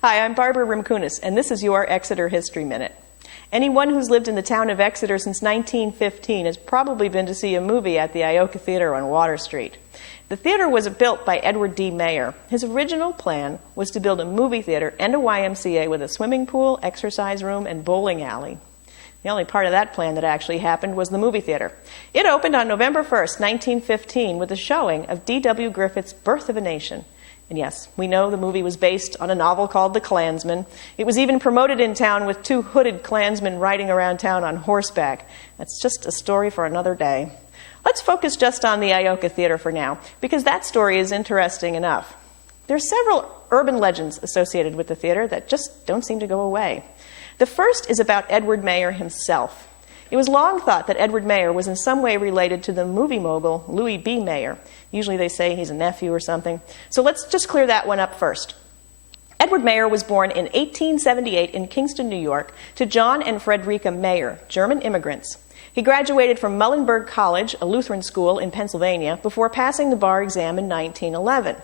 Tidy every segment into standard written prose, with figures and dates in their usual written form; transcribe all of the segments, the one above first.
Hi, I'm Barbara Rimkunis, and this is your Exeter History Minute. Anyone who's lived in the town of Exeter since 1915 has probably been to see a movie at the Ioka Theater on Water Street. The theater was built by Edward D. Mayer. His original plan was to build a movie theater and a YMCA with a swimming pool, exercise room, and bowling alley. The only part of that plan that actually happened was the movie theater. It opened on November 1st, 1915, with a showing of D.W. Griffith's Birth of a Nation. And yes, we know the movie was based on a novel called The Klansman. It was even promoted in town with two hooded Klansmen riding around town on horseback. That's just a story for another day. Let's focus just on the Ioka Theater for now, because that story is interesting enough. There are several urban legends associated with the theater that just don't seem to go away. The first is about Edward Mayer himself. It was long thought that Edward Mayer was in some way related to the movie mogul Louis B. Mayer. Usually they say he's a nephew or something. So let's just clear that one up first. Edward Mayer was born in 1878 in Kingston, New York, to John and Frederica Mayer, German immigrants. He graduated from Muhlenberg College, a Lutheran school in Pennsylvania, before passing the bar exam in 1911.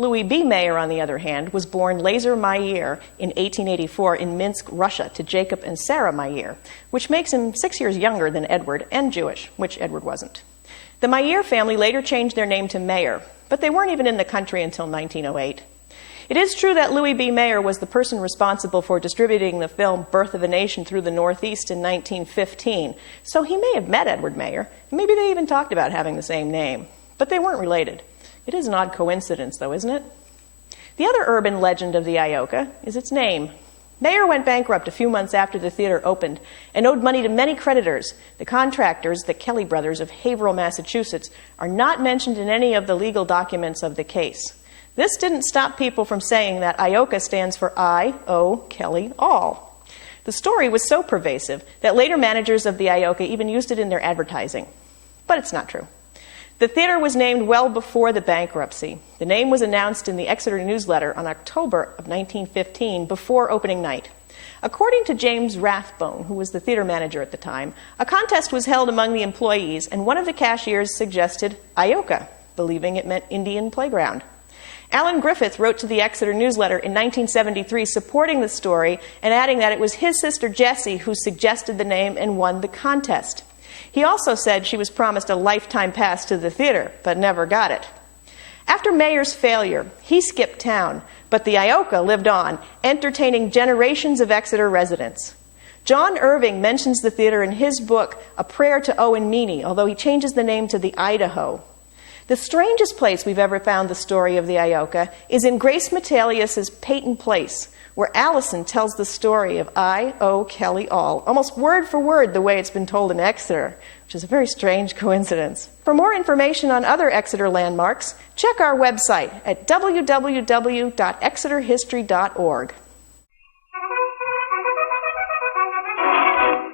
Louis B. Mayer, on the other hand, was born Lazar Mayer in 1884 in Minsk, Russia, to Jacob and Sarah Mayer, which makes him 6 years younger than Edward and Jewish, which Edward wasn't. The Mayer family later changed their name to Mayer, but they weren't even in the country until 1908. It is true that Louis B. Mayer was the person responsible for distributing the film Birth of a Nation through the Northeast in 1915, so he may have met Edward Mayer, and maybe they even talked about having the same name, but they weren't related. It is an odd coincidence, though, isn't it? The other urban legend of the Ioka is its name. Mayer went bankrupt a few months after the theater opened and owed money to many creditors. The contractors, the Kelly brothers of Haverhill, Massachusetts, are not mentioned in any of the legal documents of the case. This didn't stop people from saying that Ioka stands for I, O, Kelly, all. The story was so pervasive that later managers of the Ioka even used it in their advertising. But it's not true. The theater was named well before the bankruptcy. The name was announced in the Exeter newsletter on October of 1915, before opening night. According to James Rathbone, who was the theater manager at the time, a contest was held among the employees, and one of the cashiers suggested Ioka, believing it meant Indian playground. Alan Griffith wrote to the Exeter newsletter in 1973 supporting the story and adding that it was his sister Jessie who suggested the name and won the contest. He also said she was promised a lifetime pass to the theater, but never got it. After Mayer's failure, he skipped town, but the Ioka lived on, entertaining generations of Exeter residents. John Irving mentions the theater in his book, A Prayer to Owen Meany, although he changes the name to the Idaho. The strangest place we've ever found the story of the Ioka is in Grace Metalius's Peyton Place, where Allison tells the story of I, O, Kelly, all, almost word for word the way it's been told in Exeter, which is a very strange coincidence. For more information on other Exeter landmarks, check our website at www.exeterhistory.org.